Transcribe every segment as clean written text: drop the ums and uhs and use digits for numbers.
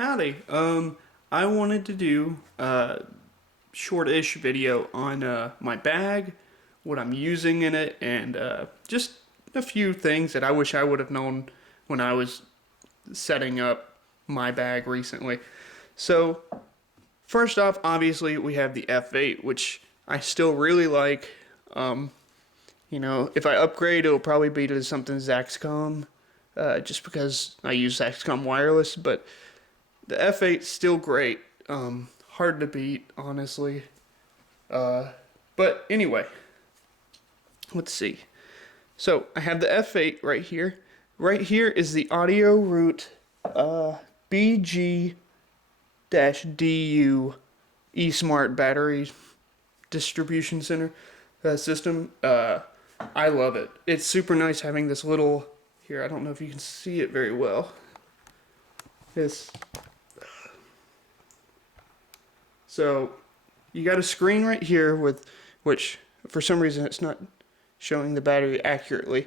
Howdy. I wanted to do a short-ish video on my bag, what I'm using in it, and just a few things that I wish I would have known when I was setting up my bag recently. So, first off, obviously we have the F8, which I still really like. Um, if I upgrade, it'll probably be to something Zaxcom, just because I use Zaxcom wireless, but the F8's still great. Hard to beat, honestly. But anyway, let's see. So I have the F8 right here. Right here is the Audio Root BG-DU eSmart battery distribution center system. I love it. It's super nice having this little here. I don't know if you can see it very well. This So you got a screen right here with which for some reason it's not showing the battery accurately,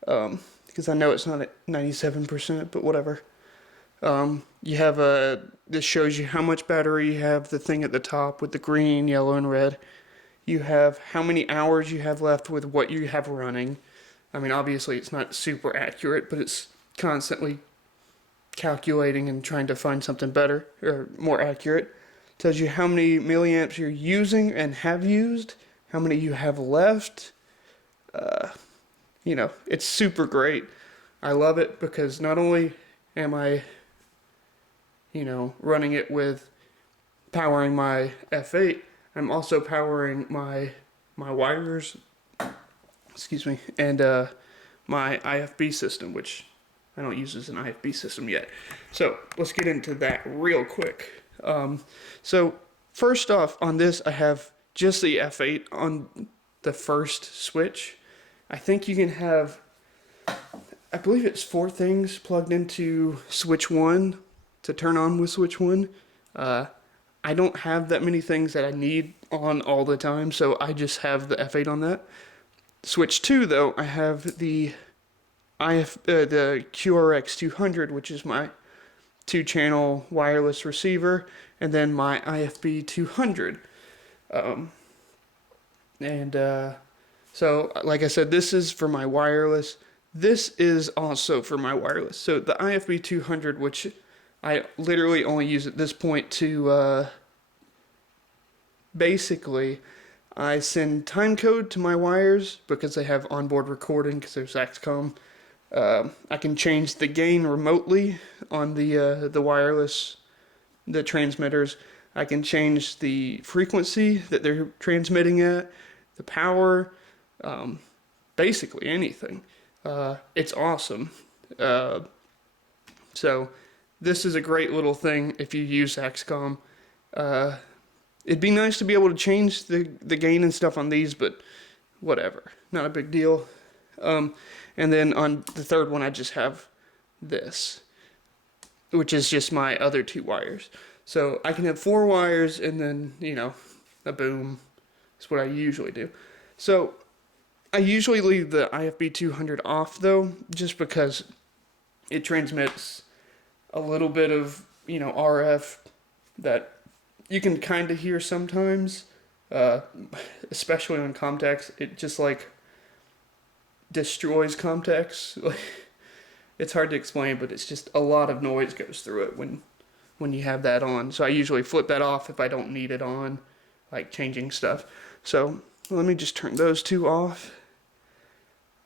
because I know it's not at 97%, but whatever. You have this shows you how much battery you have, the thing at the top with the green, yellow, and red. You have how many hours you have left with what you have running. I mean, obviously it's not super accurate, but it's constantly calculating and trying to find something better or more accurate. Tells you how many milliamps you're using and have used, how many you have left. It's super great. I love it because not only am I, running it with powering my F8, I'm also powering my wires, excuse me, and my IFB system, which I don't use as an IFB system yet. So let's get into that real quick. So first off, on this, I have just the F8 on the first switch. I think you can have, I believe it's 4 things plugged into switch 1 to turn on with switch 1. I don't have that many things that I need on all the time, so I just have the F8 on that. Switch 2, though, I have the the QRX 200, which is my 2-channel wireless receiver, and then my IFB 200. So, like I said, this is for my wireless. This is also for my wireless. So the IFB 200, which I literally only use at this point to basically, I send timecode to my wires because they have onboard recording because they're Zaxcom. I can change the gain remotely on the wireless, the transmitters. I can change the frequency that they're transmitting at, the power, basically anything. It's awesome. So this is a great little thing if you use Zaxcom. It'd be nice to be able to change the gain and stuff on these, but whatever, not a big deal. And then on the third one, I just have this, which is just my other 2 wires. So I can have 4 wires and then, a boom. That's what I usually do. So I usually leave the IFB 200 off though, just because it transmits a little bit of, RF that you can kind of hear sometimes, especially on Comtex. It just destroys Comtex. It's hard to explain, but it's just a lot of noise goes through it when you have that on. So I usually flip that off if I don't need it on, like changing stuff. So let me just turn those 2 off.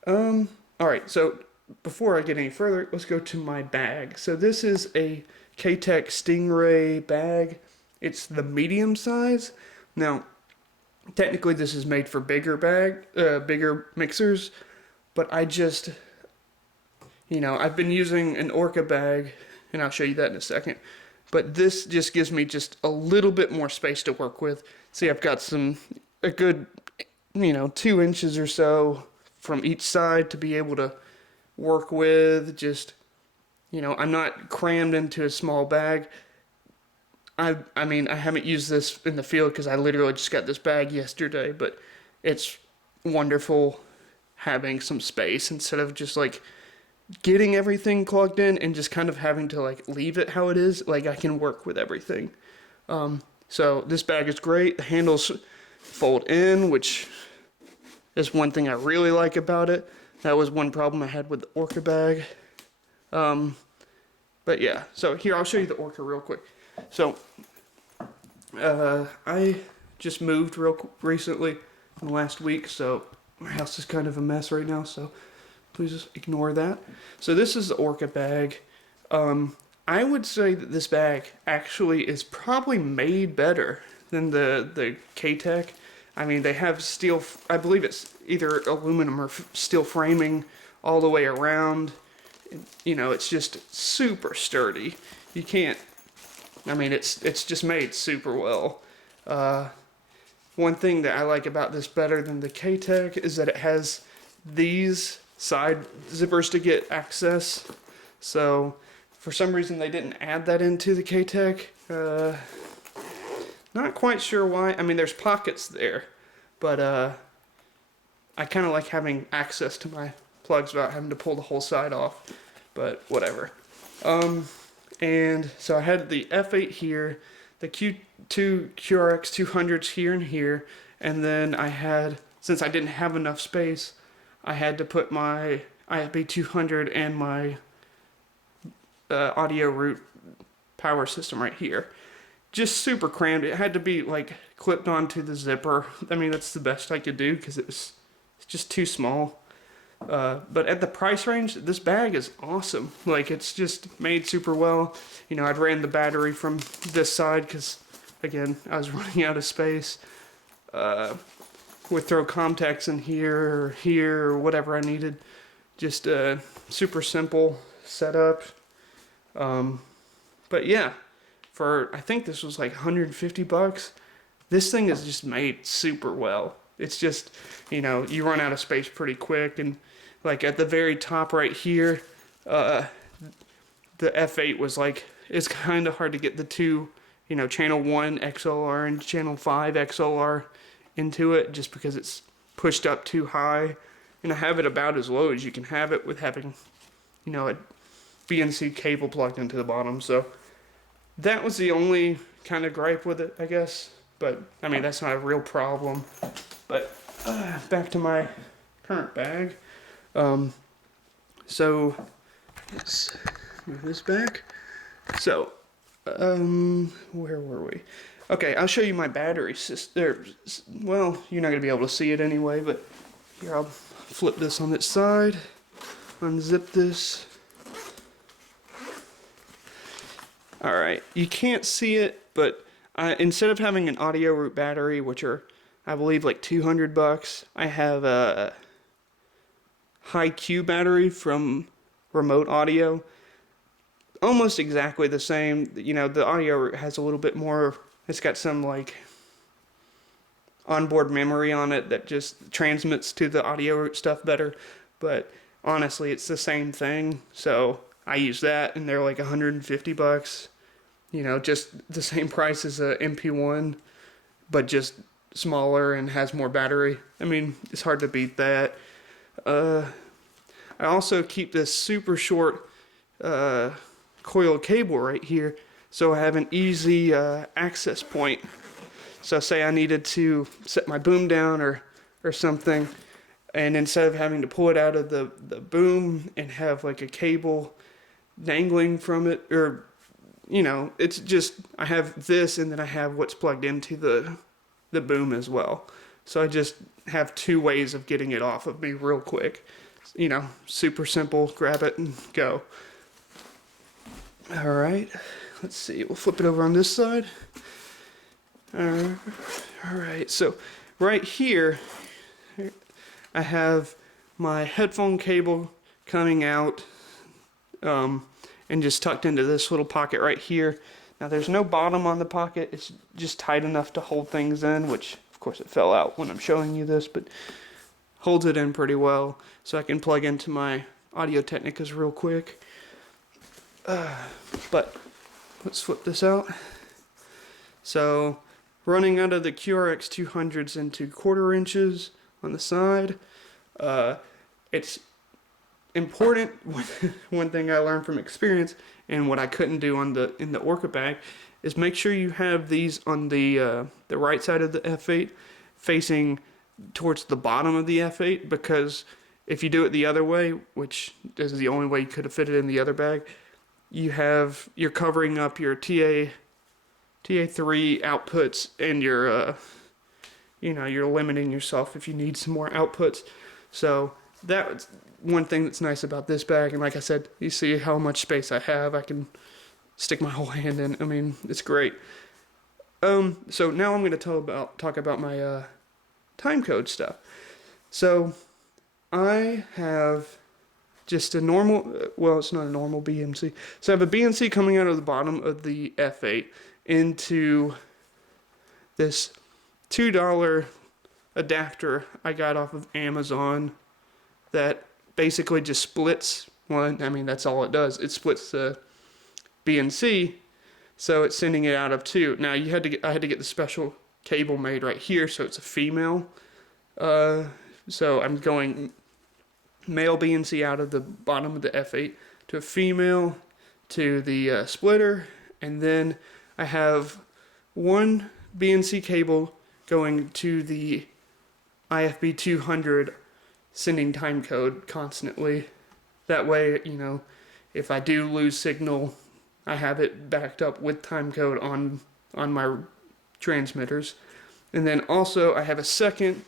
Alright, so before I get any further, let's go to my bag. So this is a K-Tech Stingray bag. It's the medium size. Now, technically this is made for bigger mixers, but I just, I've been using an Orca bag, and I'll show you that in a second. But this just gives me just a little bit more space to work with. See, I've got a good, 2 inches or so from each side to be able to work with. Just, I'm not crammed into a small bag. I haven't used this in the field because I literally just got this bag yesterday, but it's wonderful having some space instead of just getting everything plugged in and just kind of having to like leave it how it is, like I can work with everything. So this bag is great. The handles fold in, which is one thing I really like about it. That was one problem I had with the Orca bag. But yeah, so here I'll show you the Orca real quick. So I just moved recently in the last week, so my house is kind of a mess right now, so please just ignore that. So this is the Orca bag. I would say that this bag actually is probably made better than the K-Tech. I mean, they have steel, I believe it's either aluminum or steel framing all the way around. You know, it's just super sturdy. You can't, I mean, it's just made super well. One thing that I like about this better than the K-Tech is that it has these side zippers to get access. So for some reason they didn't add that into the K-Tech. Not quite sure why. I mean, there's pockets there, but I kind of like having access to my plugs without having to pull the whole side off, but whatever. And so I had the F8 here, the Q2 QRX 200s here and here, and then I had, since I didn't have enough space, I had to put my IFB 200 and my audio root power system right here. Just super crammed. It had to be like clipped onto the zipper. I mean, that's the best I could do because it's just too small. But at the price range, this bag is awesome. Like, it's just made super well. You know, I'd ran the battery from this side because, again, I was running out of space. Would throw contacts in here or whatever I needed. Just a super simple setup. But yeah, for, I think this was like 150 bucks. This thing is just made super well. It's just, you know, you run out of space pretty quick, and like at the very top right here, the F8 was like, it's kind of hard to get the two, you know, channel 1 XLR and channel 5 XLR into it just because it's pushed up too high. And I have it about as low as you can have it with having, you know, a BNC cable plugged into the bottom. So that was the only kind of gripe with it, I guess. But I mean, that's not a real problem. But back to my current bag. So let's move this back. So where were we? Okay, I'll show you my battery system. Well, you're not gonna be able to see it anyway, but here, I'll flip this on its side, unzip this. All right, you can't see it, but instead of having an audio root battery, which are, I believe, like 200 bucks, I have a Hi-Q battery from Remote Audio. Almost exactly the same. You know, the audio root has a little bit more, it's got some like onboard memory on it that just transmits to the audio root stuff better. But honestly, it's the same thing. So I use that, and they're like 150 bucks. You know, just the same price as a MP1, but just smaller and has more battery. I mean, it's hard to beat that. I also keep this super short coil cable right here, so I have an easy access point. So say I needed to set my boom down or something, and instead of having to pull it out of the boom and have like a cable dangling from it, or you know, it's just, I have this and then I have what's plugged into the boom as well. So I just have two ways of getting it off of me real quick. You know, super simple, grab it and go. All right, let's see, we'll flip it over on this side. All right, so right here, I have my headphone cable coming out, and just tucked into this little pocket right here. Now there's no bottom on the pocket, it's just tight enough to hold things in, which of course it fell out when I'm showing you this, but holds it in pretty well, so I can plug into my Audio-Technicas real quick. But let's flip this out. So running out of the QRX 200s into 1/4 inches on the side, it's important one thing I learned from experience and what I couldn't do in the Orca bag is make sure you have these on the right side of the F8 facing towards the bottom of the F8, because if you do it the other way, which is the only way you could have fit it in the other bag, you're covering up your TA3 outputs, and you're limiting yourself if you need some more outputs. So that's one thing that's nice about this bag. And like I said, you see how much space I have. I can stick my whole hand in. I mean, it's great. So now I'm going to talk about my timecode stuff. So I have just a normal, well, it's not a normal BNC. So I have a BNC coming out of the bottom of the F8 into this $2 adapter I got off of Amazon that basically just splits one. I mean, that's all it does. It splits the BNC, so it's sending it out of two. Now I had to get the special cable made right here, so it's a female. So I'm going male BNC out of the bottom of the F8 to a female to the splitter, and then I have one BNC cable going to the IFB 200, sending time code constantly. That way, if I do lose signal, I have it backed up with time code on my transmitters. And then also I have a second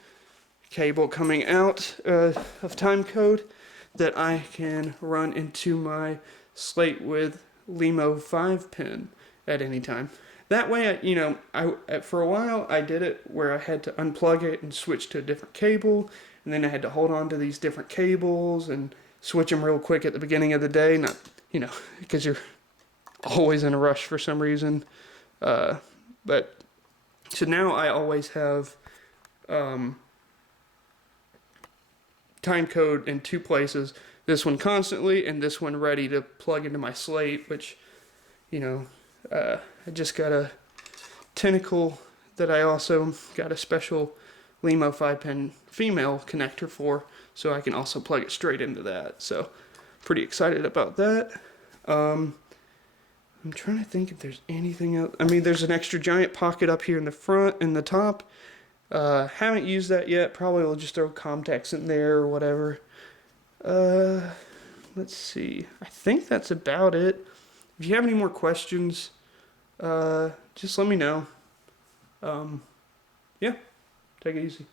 cable coming out of time code that I can run into my slate with LEMO 5 pin at any time. That way, for a while I did it where I had to unplug it and switch to a different cable, and then I had to hold on to these different cables and switch them real quick at the beginning of the day, not, because you're always in a rush for some reason. But so now I always have time code in two places. This one constantly, and this one ready to plug into my slate, which, I just got a Tentacle that I also got a special LEMO 5 pin female connector for, so I can also plug it straight into that. So pretty excited about that. I'm trying to think if there's anything else. I mean, there's an extra giant pocket up here in the front and the top. Haven't used that yet. Probably will just throw Comtex in there or whatever. Let's see. I think that's about it. If you have any more questions, just let me know. Yeah, take it easy.